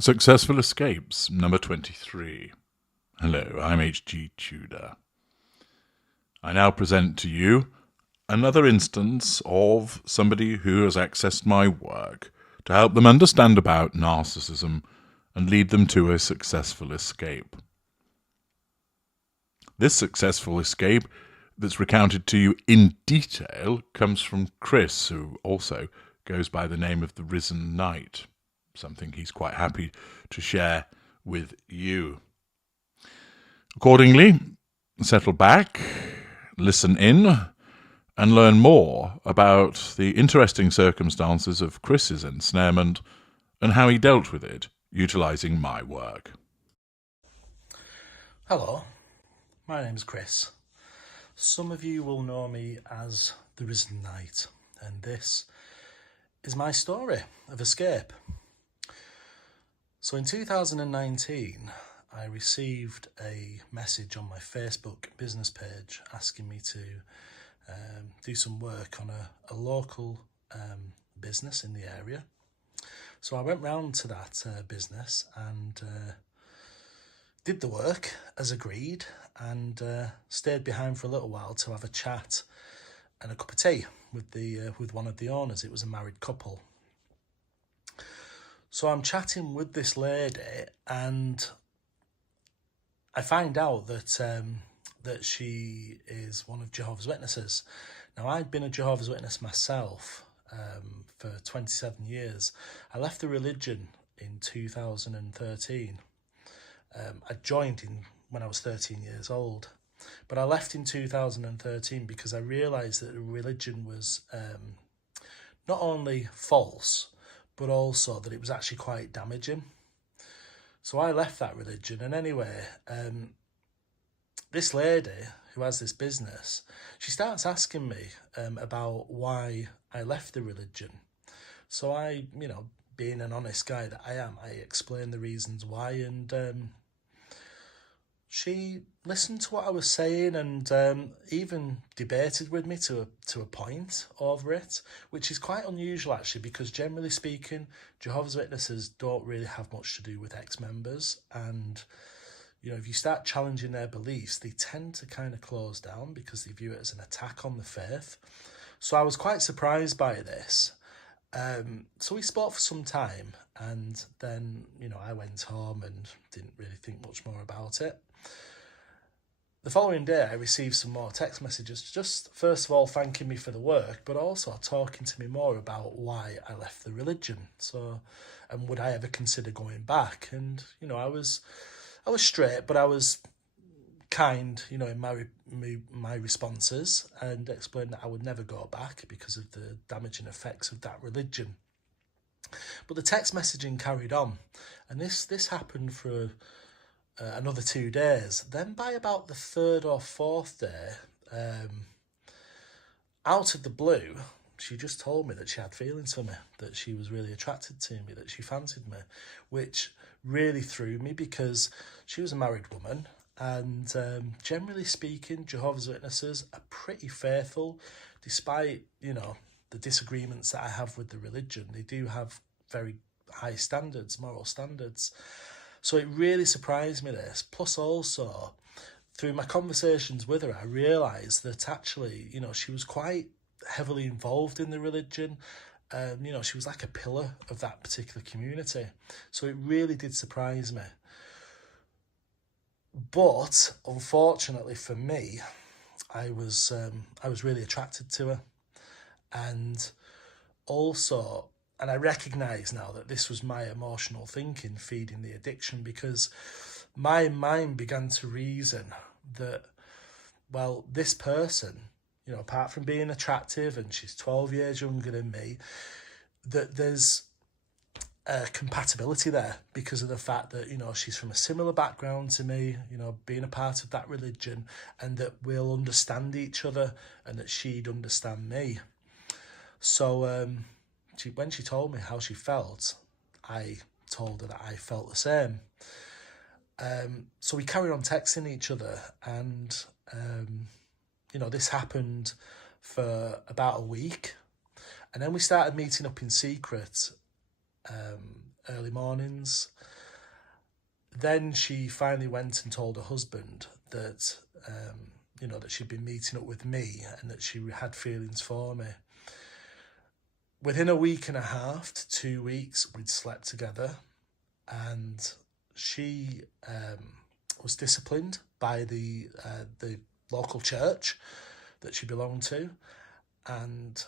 Successful Escapes, number 23. Hello, I'm HG Tudor. I now present to you another instance of somebody who has accessed my work to help them understand about narcissism and lead them to a successful escape. This successful escape that's recounted to you in detail comes from Chris, who also goes by the name of the Risen Knight, something he's quite happy to share with you. Accordingly, settle back, listen in, and learn more about the interesting circumstances of Chris's ensnarement and how he dealt with it, utilising my work. Hello, my name's Chris. Some of you will know me as the Risen Knight, and this is my story of escape. So in 2019, I received a message on my Facebook business page asking me to do some work on a local business in the area. So I went round to that business and did the work as agreed, and stayed behind for a little while to have a chat and a cup of tea with one of the owners. It was a married couple. So I'm chatting with this lady, and I find out that she is one of Jehovah's Witnesses. Now, I'd been a Jehovah's Witness myself for 27 years. I left the religion in 2013. I joined when I was 13 years old, but I left in 2013 because I realised that the religion was not only false, but also that it was actually quite damaging. So I left that religion, and anyway, this lady who has this business, she starts asking me about why I left the religion. So I, being an honest guy that I am, I explained the reasons why, and she listened to what I was saying and even debated with me to a point over it, which is quite unusual actually, because generally speaking, Jehovah's Witnesses don't really have much to do with ex-members, and if you start challenging their beliefs, they tend to kind of close down because they view it as an attack on the faith. So I was quite surprised by this. So we spoke for some time, and then I went home and didn't really think much more about it. The following day, I received some more text messages, just first of all thanking me for the work, but also talking to me more about why I left the religion. So, and would I ever consider going back? And I was straight, but I was kind, in my responses, and explained that I would never go back because of the damaging effects of that religion. But the text messaging carried on, and this happened for another 2 days. Then by about the third or fourth day, out of the blue, she just told me that she had feelings for me, that she was really attracted to me, that she fancied me, which really threw me because she was a married woman, and generally speaking, Jehovah's Witnesses are pretty faithful, despite, the disagreements that I have with the religion. They do have very high standards, moral standards. So it really surprised me, this. Plus also, through my conversations with her, I realised that actually, she was quite heavily involved in the religion. She was like a pillar of that particular community. So it really did surprise me. But unfortunately for me, I was really attracted to her, and also. And I recognise now that this was my emotional thinking feeding the addiction, because my mind began to reason that, well, this person, apart from being attractive, and she's 12 years younger than me, that there's a compatibility there because of the fact that, she's from a similar background to me, being a part of that religion, and that we'll understand each other and that she'd understand me. So, when she told me how she felt, I told her that I felt the same. So we carried on texting each other, and this happened for about a week, and then we started meeting up in secret early mornings. Then she finally went and told her husband that, that she'd been meeting up with me and that she had feelings for me. Within a week and a half to 2 weeks, we'd slept together, and she was disciplined by the local church that she belonged to, and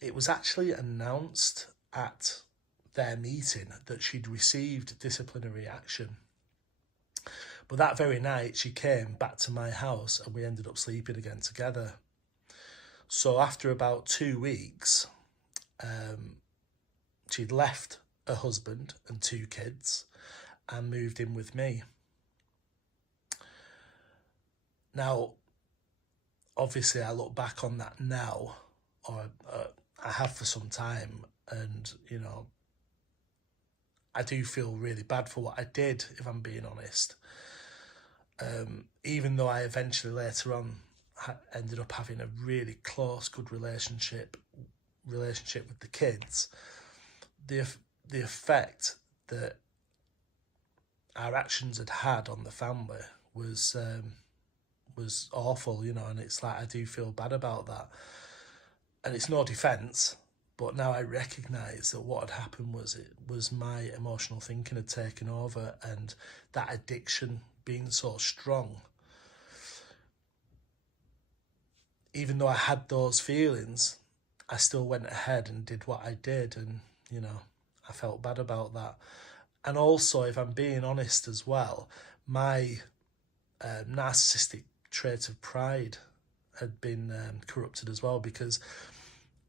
it was actually announced at their meeting that she'd received disciplinary action. But that very night she came back to my house and we ended up sleeping again together. So after about 2 weeks, she'd left her husband and 2 kids and moved in with me. Now, obviously I look back on that now, or I have for some time, and I do feel really bad for what I did, if I'm being honest. Even though I eventually later on ended up having a really close, good relationship with the kids, the effect that our actions had on the family was awful, and it's like I do feel bad about that. And it's no defence, but now I recognise that what had happened was my emotional thinking had taken over, and that addiction being so strong. Even though I had those feelings, I still went ahead and did what I did, and I felt bad about that. And also, if I'm being honest as well, my narcissistic trait of pride had been corrupted as well, because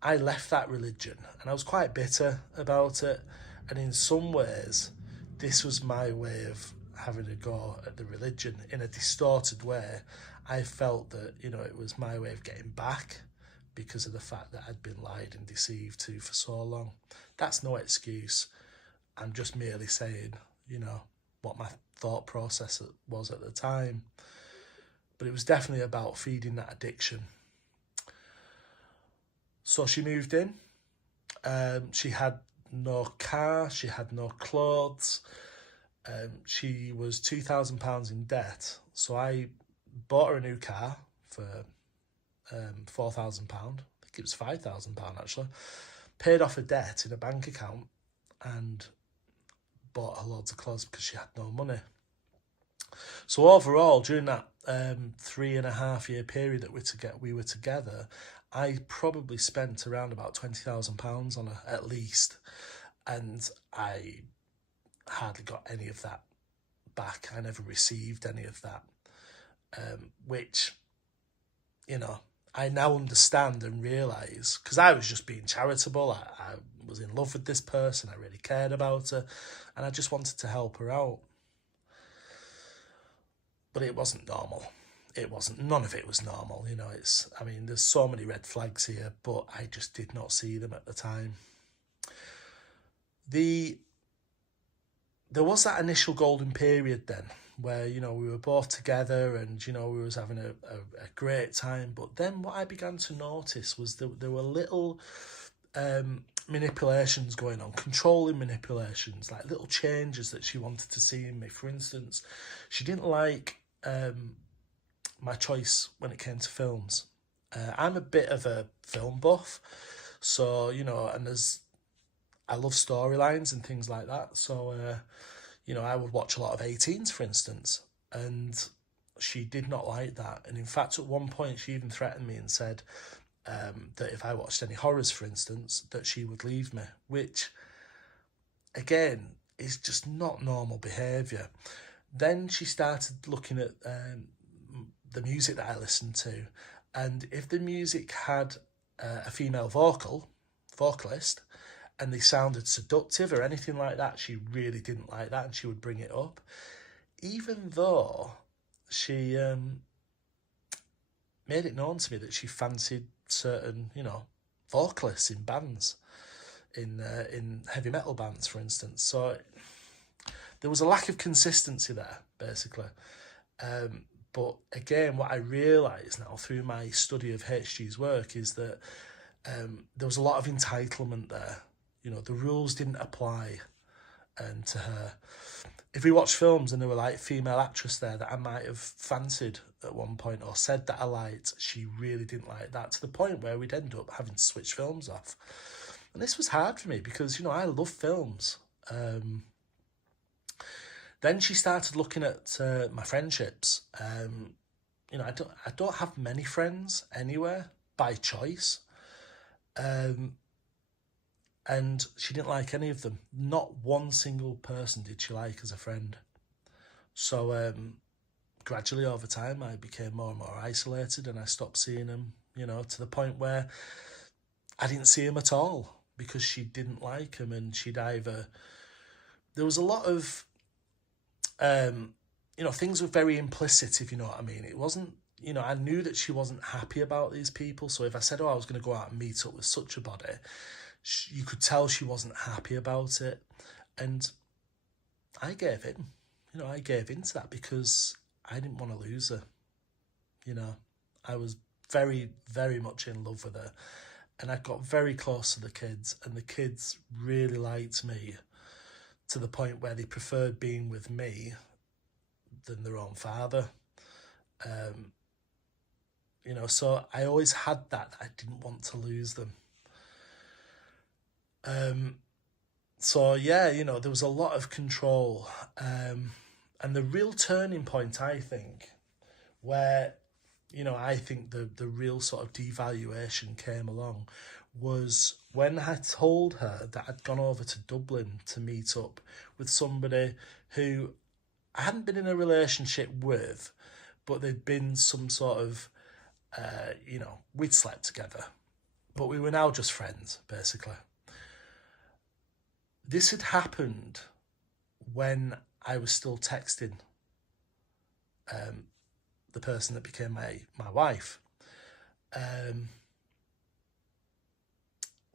I left that religion and I was quite bitter about it. And in some ways, this was my way of having a go at the religion in a distorted way. I felt that, it was my way of getting back because of the fact that I'd been lied and deceived to for so long. That's no excuse. I'm just merely saying, what my thought process was at the time. But it was definitely about feeding that addiction. So she moved in. She had no car. She had no clothes. She was £2,000 in debt. So I bought her a new car for £4,000. I think it was £5,000 actually. Paid off her debt in a bank account and bought her loads of clothes because she had no money. So overall, during that 3.5 year period that we were together, I probably spent around about £20,000 on her at least, and I hardly got any of that back. I never received any of that, which, I now understand and realise, because I was just being charitable. I was in love with this person. I really cared about her, and I just wanted to help her out. But it wasn't normal. It wasn't. None of it was normal. There's so many red flags here, but I just did not see them at the time. There was that initial golden period then where, we were both together and, we was having a great time. But then what I began to notice was that there were little manipulations going on, controlling manipulations, like little changes that she wanted to see in me. For instance, she didn't like my choice when it came to films. I'm a bit of a film buff, so, and I love storylines and things like that. So, I would watch a lot of 18s, for instance, and she did not like that. And in fact, at one point, she even threatened me and said that if I watched any horrors, for instance, that she would leave me, which, again, is just not normal behaviour. Then she started looking at the music that I listened to, and if the music had a female vocalist, and they sounded seductive or anything like that, she really didn't like that, and she would bring it up, even though she made it known to me that she fancied certain, vocalists in bands, in heavy metal bands, for instance. So there was a lack of consistency there, basically. But again, what I realise now through my study of HG's work is that there was a lot of entitlement there. You know, the rules didn't apply to her. If we watched films and there were like female actress there that I might have fancied at one point or said that I liked, she really didn't like that, to the point where we'd end up having to switch films off. And this was hard for me because, you know, I love films. Then she started looking at my friendships. You know, I don't have many friends anywhere by choice. And she didn't like any of them. Not one single person did she like as a friend. So gradually over time, I became more and more isolated, and I stopped seeing them, you know, to the point where I didn't see him at all because she didn't like him. And she'd either... There was a lot of... you know, things were very implicit, if you know what I mean. It wasn't... You know, I knew that she wasn't happy about these people. So if I said, oh, I was going to go out and meet up with such a body... you could tell she wasn't happy about it. And I gave in. You know, I gave into that because I didn't want to lose her. You know, I was very, very much in love with her. And I got very close to the kids, and the kids really liked me to the point where they preferred being with me than their own father. You know, so I always had that. I didn't want to lose them. So yeah, you know, there was a lot of control. And the real turning point, I think, where, you know, I think the real sort of devaluation came along was when I told her that I'd gone over to Dublin to meet up with somebody who I hadn't been in a relationship with, but there'd been some sort of, you know, we'd slept together, but we were now just friends, basically. This had happened when I was still texting the person that became my wife.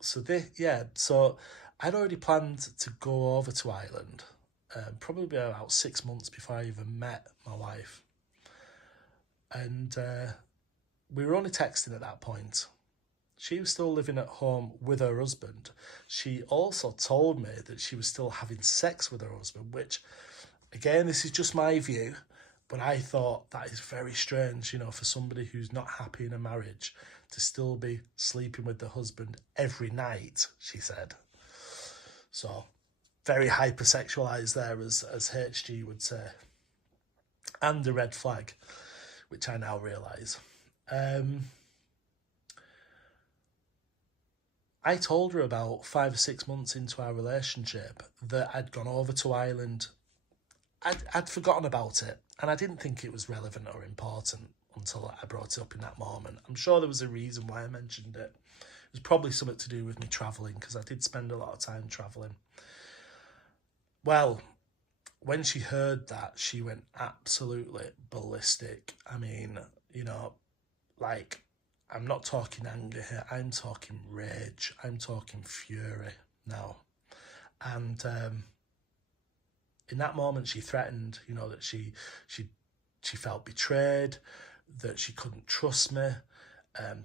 So I'd already planned to go over to Ireland, probably about 6 months before I even met my wife. And we were only texting at that point. She was still living at home with her husband. She also told me that she was still having sex with her husband, which, again, this is just my view, but I thought that is very strange, you know, for somebody who's not happy in a marriage to still be sleeping with the husband every night, she said. So, very hypersexualized there, as HG would say. And a red flag, which I now realise. I told her about 5 or 6 months into our relationship that I'd gone over to Ireland. I'd forgotten about it, and I didn't think it was relevant or important until I brought it up in that moment. I'm sure there was a reason why I mentioned it. It was probably something to do with me travelling, because I did spend a lot of time travelling. Well, when she heard that, she went absolutely ballistic. I mean, you know, like... I'm not talking anger here, I'm talking rage, I'm talking fury now. And in that moment she threatened, you know, that she felt betrayed, that she couldn't trust me.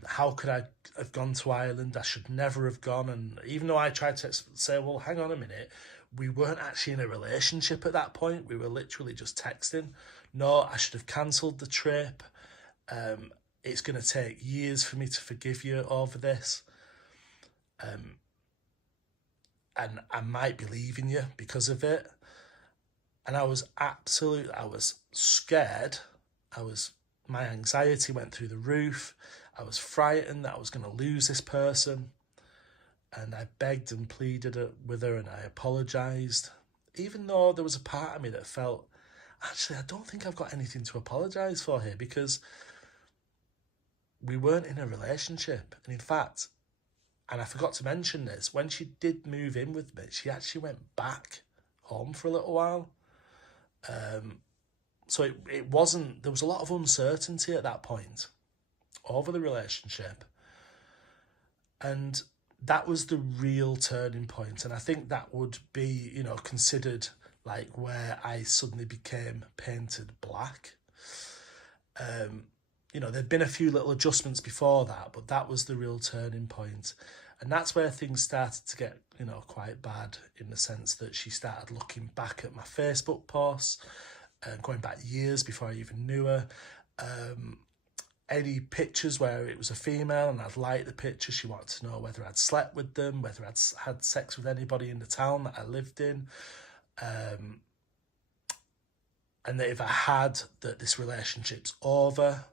How could I have gone to Ireland? I should never have gone. And even though I tried to say, well, hang on a minute, we weren't actually in a relationship at that point, we were literally just texting. No, I should have cancelled the trip. It's going to take years for me to forgive you over this. And I might be leaving you because of it. And I was scared. My anxiety went through the roof. I was frightened that I was going to lose this person. And I begged and pleaded with her, and I apologised. Even though there was a part of me that felt, actually, I don't think I've got anything to apologise for here, because we weren't in a relationship. And in fact, and I forgot to mention this, when she did move in with me, she actually went back home for a little while. So it wasn't, there was a lot of uncertainty at that point over the relationship. And that was the real turning point. And I think that would be, you know, considered like where I suddenly became painted black. You know, there'd been a few little adjustments before that, but that was the real turning point. And that's where things started to get, quite bad, in the sense that she started looking back at my Facebook posts, going back years before I even knew her. Any pictures where it was a female and I'd liked the picture, she wanted to know whether I'd slept with them, whether I'd had sex with anybody in the town that I lived in. And that if I had, that this relationship's over.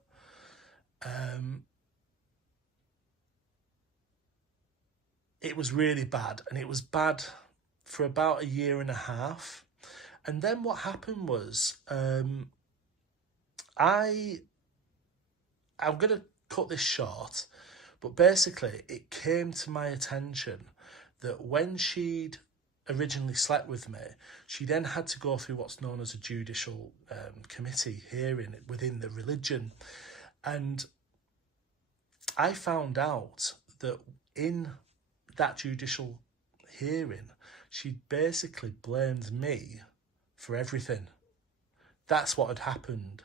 It was really bad, and it was bad for about 1.5 years. And then what happened was, I'm going to cut this short, but basically it came to my attention that when she'd originally slept with me, she then had to go through what's known as a judicial committee hearing within the religion. And I found out that in that judicial hearing, she basically blamed me for everything. That's what had happened.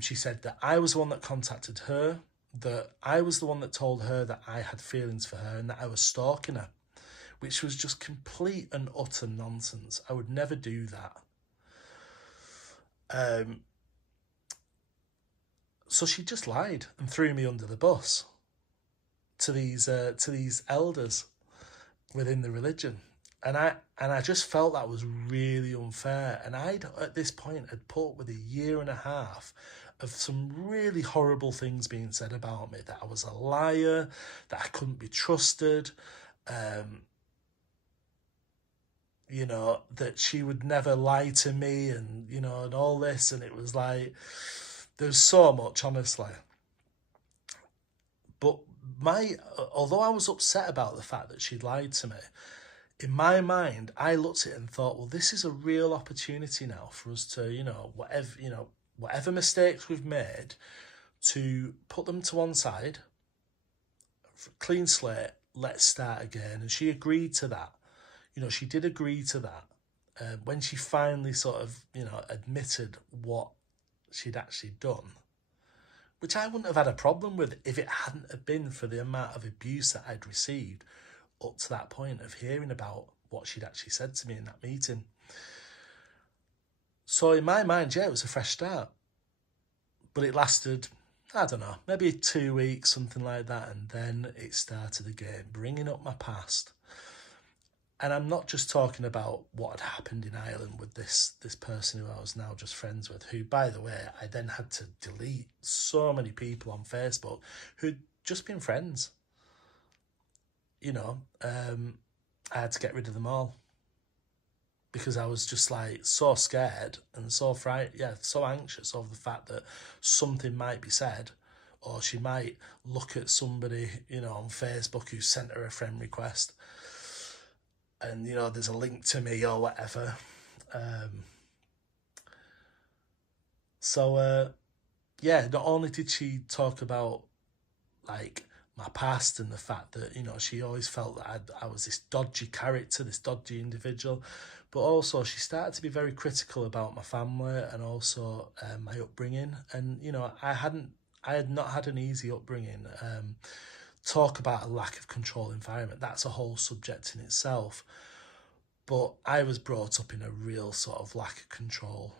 She said that I was the one that contacted her, that I was the one that told her that I had feelings for her and that I was stalking her, which was just complete and utter nonsense. I would never do that. So she just lied and threw me under the bus to these elders within the religion. And I just felt that was really unfair. And I'd, at this point, had put up with 1.5 years of some really horrible things being said about me, that I was a liar, that I couldn't be trusted, that she would never lie to me, and, and all this. And it was like, there's so much, honestly. But although I was upset about the fact that she'd lied to me, in my mind, I looked at it and thought, well, this is a real opportunity now for us to, whatever mistakes we've made, to put them to one side, clean slate, let's start again. And she agreed to that. She did agree to that. When she finally sort of, admitted what she'd actually done, which I wouldn't have had a problem with if it hadn't have been for the amount of abuse that I'd received up to that point of hearing about what she'd actually said to me in that meeting. So in my mind, yeah, it was a fresh start. But it lasted, I don't know, maybe 2 weeks, something like that. And then it started again, bringing up my past. And I'm not just talking about what had happened in Ireland with this person who I was now just friends with, who, by the way, I then had to delete so many people on Facebook who'd just been friends. I had to get rid of them all because I was just like so scared and so so anxious of the fact that something might be said, or she might look at somebody, on Facebook who sent her a friend request, and there's a link to me or whatever. Not only did she talk about like my past and the fact that she always felt that I was this dodgy character, this dodgy individual, but also she started to be very critical about my family and also my upbringing. And I had not had an easy upbringing. Talk about a lack of control environment, that's a whole subject in itself. But I was brought up in a real sort of lack of control.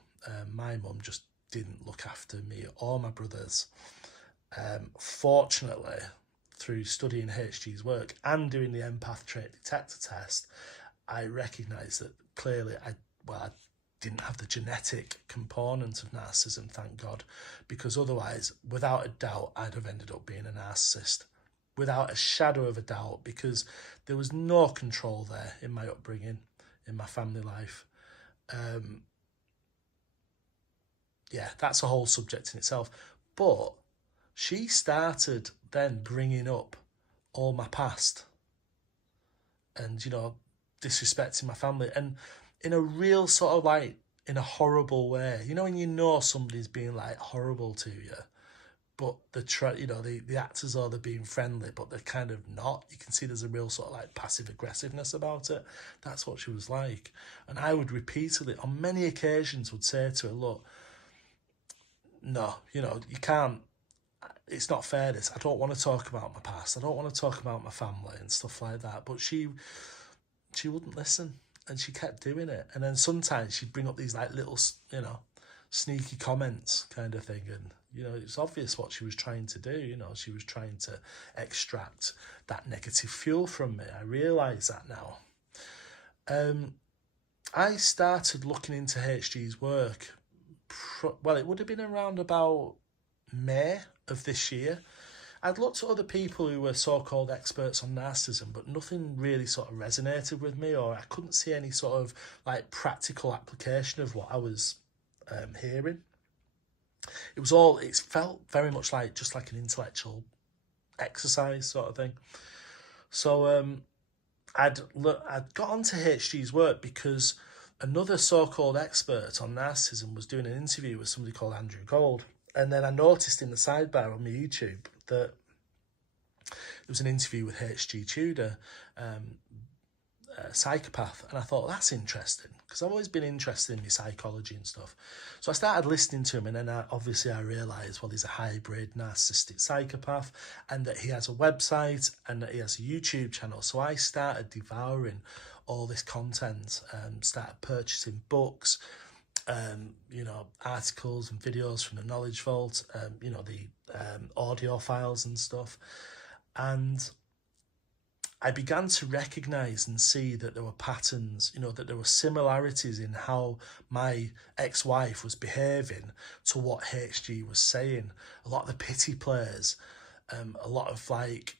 My mum just didn't look after me or my brothers. Fortunately, through studying HG's work and doing the empath trait detector test, I recognised that clearly I didn't have the genetic component of narcissism, thank God, because otherwise, without a doubt, I'd have ended up being a narcissist. Without a shadow of a doubt, because there was no control there in my upbringing, in my family life. That's a whole subject in itself. But she started then bringing up all my past and, disrespecting my family, and in a real sort of like, in a horrible way. When somebody's being like horrible to you, but the actors are, they're being friendly, but they're kind of not. You can see there's a real sort of like passive aggressiveness about it. That's what she was like. And I would repeatedly, on many occasions, would say to her, look, no, you can't. it's not fair, this. I don't want to talk about my past. I don't want to talk about my family and stuff like that. But she wouldn't listen, and she kept doing it. And then sometimes she'd bring up these like little, you know, sneaky comments kind of thing. And, you know, it's obvious what she was trying to do. You know, she was trying to extract that negative fuel from me. I realise that now. I started looking into HG's work, well, it would have been around about May of this year. I'd looked at other people who were so-called experts on narcissism, but nothing really sort of resonated with me, or I couldn't see any sort of like practical application of what I was hearing. It felt very much like just like an intellectual exercise sort of thing. So I'd got onto HG's work because another so-called expert on narcissism was doing an interview with somebody called Andrew Gold. And then I noticed in the sidebar on my YouTube that there was an interview with HG Tudor, a psychopath. And I thought, that's interesting, because I've always been interested in my psychology and stuff. So I started listening to him, and then I realised, well, he's a hybrid narcissistic psychopath, and that he has a website and that he has a YouTube channel. So I started devouring all this content, started purchasing books, you know, articles and videos from the Knowledge Vault, you know, the audio files and stuff. And I began to recognise and see that there were patterns, you know, that there were similarities in how my ex-wife was behaving to what HG was saying. A lot of the pity plays, a lot of like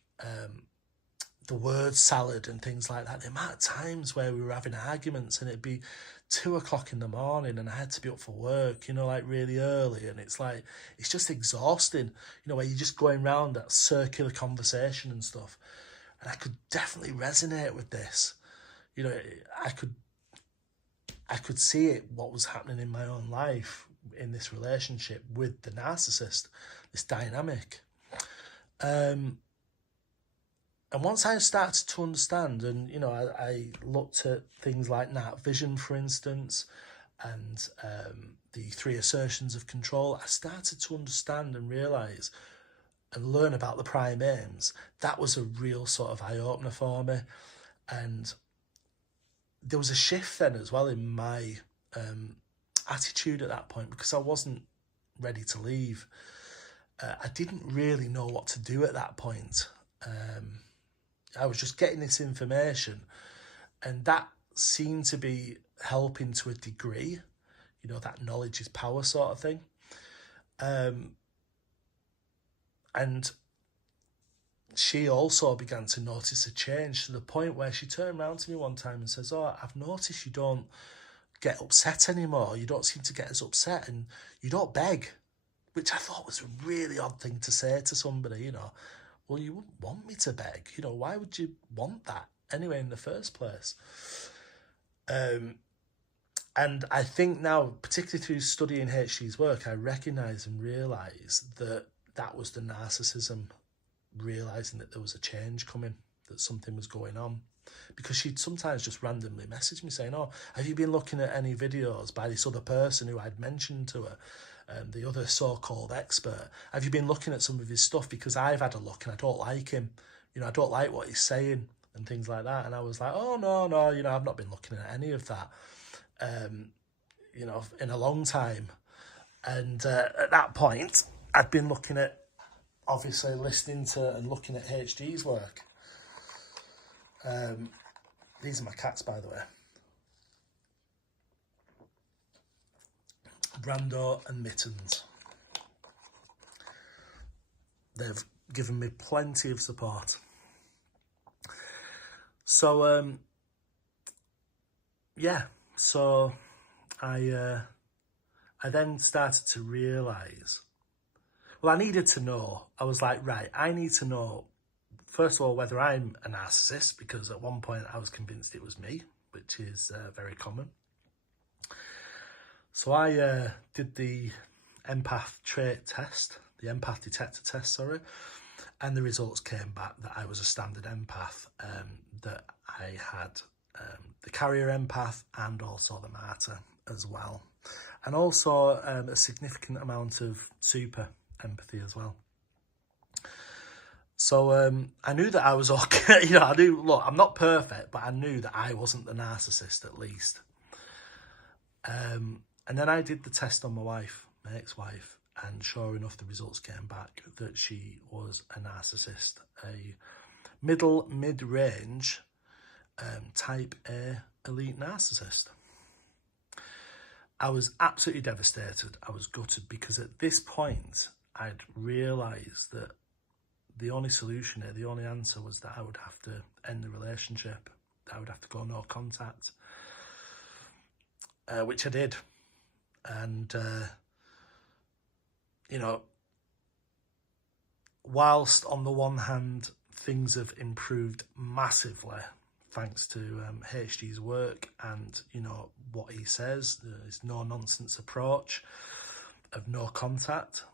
the word salad and things like that. The amount of times where we were having arguments and it'd be 2 o'clock in the morning and I had to be up for work, you know, like really early. And it's like, it's just exhausting, you know, where you're just going round that circular conversation and stuff. And I could definitely resonate with this. You know, I could see it, what was happening in my own life in this relationship with the narcissist, this dynamic. And once I started to understand, and, you know, I looked at things like Nat Vision, for instance, and the 3 assertions of control, I started to understand and realise and learn about the prime aims. That was a real sort of eye-opener for me. And there was a shift then as well in my attitude at that point, because I wasn't ready to leave. I didn't really know what to do at that point. I was just getting this information, and that seemed to be helping to a degree, you know, that knowledge is power sort of thing. And she also began to notice a change, to the point where she turned around to me one time and says, "Oh, I've noticed you don't get upset anymore. You don't seem to get as upset, and you don't beg," which I thought was a really odd thing to say to somebody, you know. Well, you wouldn't want me to beg. You know, why would you want that anyway in the first place? And I think now, particularly through studying HG's work, I recognise and realise that that was the narcissism, realising that there was a change coming, that something was going on. Because she'd sometimes just randomly message me saying, "Oh, have you been looking at any videos by this other person who I'd mentioned to her, the other so-called expert? Have you been looking at some of his stuff? Because I've had a look and I don't like him. You know, I don't like what he's saying," and things like that. And I was like, "Oh, no, you know, I've not been looking at any of that, you know, in a long time." And at that point, I'd been looking at, obviously listening to and looking at HG's work. These are my cats, by the way. Brando and Mittens. They've given me plenty of support. So, yeah, so I then started to realise, well, I needed to know. I was like, right, I need to know, first of all, whether I'm a narcissist, because at one point I was convinced it was me, which is very common. So I did the empath trait test, the empath detector test, sorry, and the results came back that I was a standard empath, that I had the carrier empath and also the martyr as well, and also a significant amount of super empathy as well. So I knew that I was okay. You know, I knew, look, I'm not perfect, but I knew that I wasn't the narcissist at least. And then I did the test on my wife, my ex-wife, and sure enough, the results came back that she was a narcissist, a mid-range type A elite narcissist. I was absolutely devastated. I was gutted because at this point, I'd realised that the only solution here, the only answer was that I would have to end the relationship. I would have to go no contact, which I did. And, you know, whilst on the one hand, things have improved massively, thanks to HG's work and, you know, what he says, his no-nonsense approach of no contact.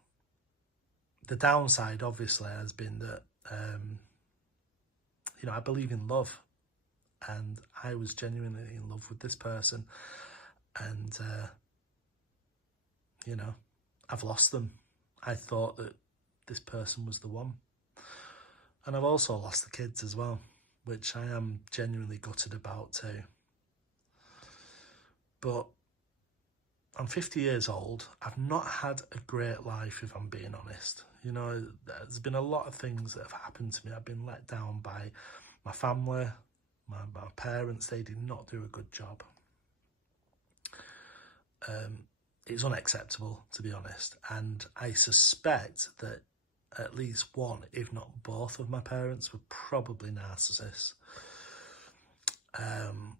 The downside, obviously, has been that, you know, I believe in love. And I was genuinely in love with this person. And, you know, I've lost them. I thought that this person was the one. And I've also lost the kids as well, which I am genuinely gutted about too. But I'm 50 years old. I've not had a great life, if I'm being honest. You know, there's been a lot of things that have happened to me. I've been let down by my family, my parents. They did not do a good job. It's unacceptable, to be honest. And I suspect that at least one, if not both of my parents were probably narcissists. And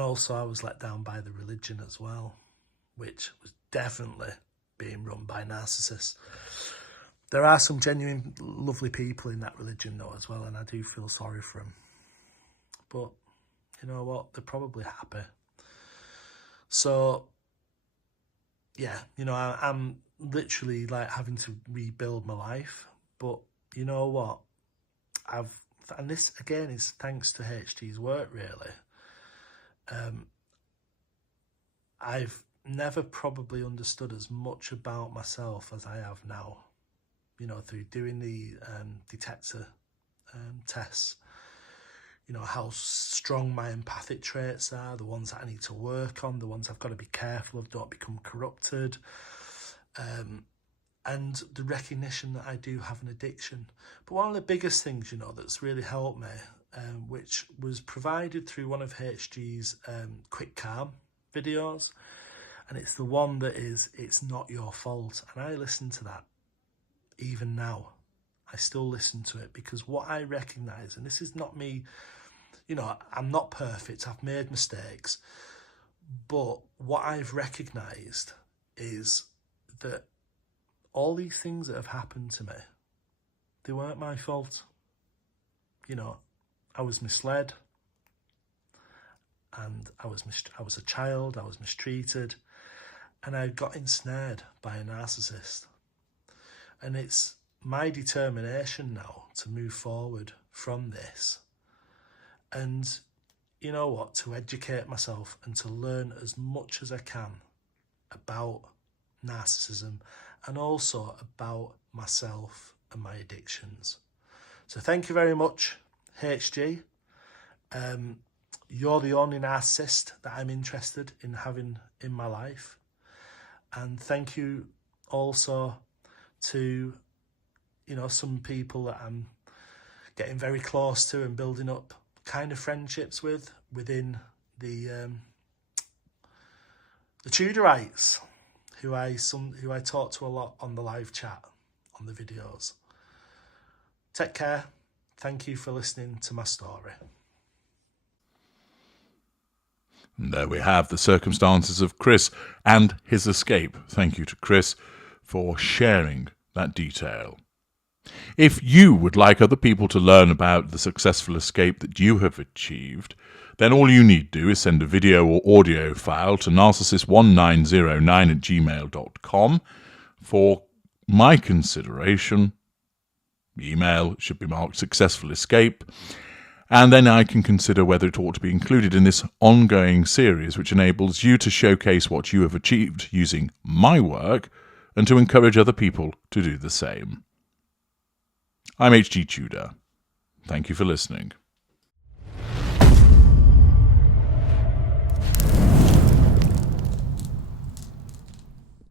also I was let down by the religion as well, which was definitely being run by narcissists. There are some genuine lovely people in that religion though as well, and I do feel sorry for them. But you know what? They're probably happy. So yeah, you know, I'm literally like having to rebuild my life. But you know what? And this again is thanks to HG's work, really. I've never probably understood as much about myself as I have now, you know, through doing the detector tests, you know, how strong my empathic traits are, the ones that I need to work on, the ones I've got to be careful of, don't become corrupted, and the recognition that I do have an addiction. But one of the biggest things, you know, that's really helped me, which was provided through one of HG's Quick Calm videos, and it's the one that is, it's not your fault. And I listen to that even now. I still listen to it because what I recognise, and this is not me, you know, I'm not perfect, I've made mistakes, but what I've recognised is that all these things that have happened to me, they weren't my fault. You know, I was misled, and I was a child, I was mistreated, and I got ensnared by a narcissist. And it's my determination now to move forward from this, and you know what, to educate myself and to learn as much as I can about narcissism and also about myself and my addictions. So thank you very much, HG. You're the only narcissist that I'm interested in having in my life. And thank you also to, you know, some people that I'm getting very close to and building up kind of friendships with within the Tudorites, who I talk to a lot on the live chat, on the videos. Take care. Thank you for listening to my story. And there we have the circumstances of Chris and his escape. Thank you to Chris for sharing that detail. If you would like other people to learn about the successful escape that you have achieved, then all you need to do is send a video or audio file to narcissist1909@gmail.com for my consideration. The email should be marked successful escape, and then I can consider whether it ought to be included in this ongoing series, which enables you to showcase what you have achieved using my work and to encourage other people to do the same. I'm HG Tudor. Thank you for listening.